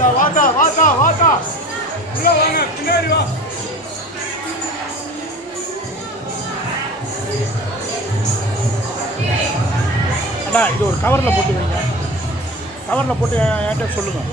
வாத்தா வாத்தா வாத்தா வாத்தா உள்ள வாங்க பின்னாடி வா. அண்ணா இது ஒரு கவரில் போட்டு வைங்க. கவரில் போட்டு என்கிட்ட சொல்லுங்கள்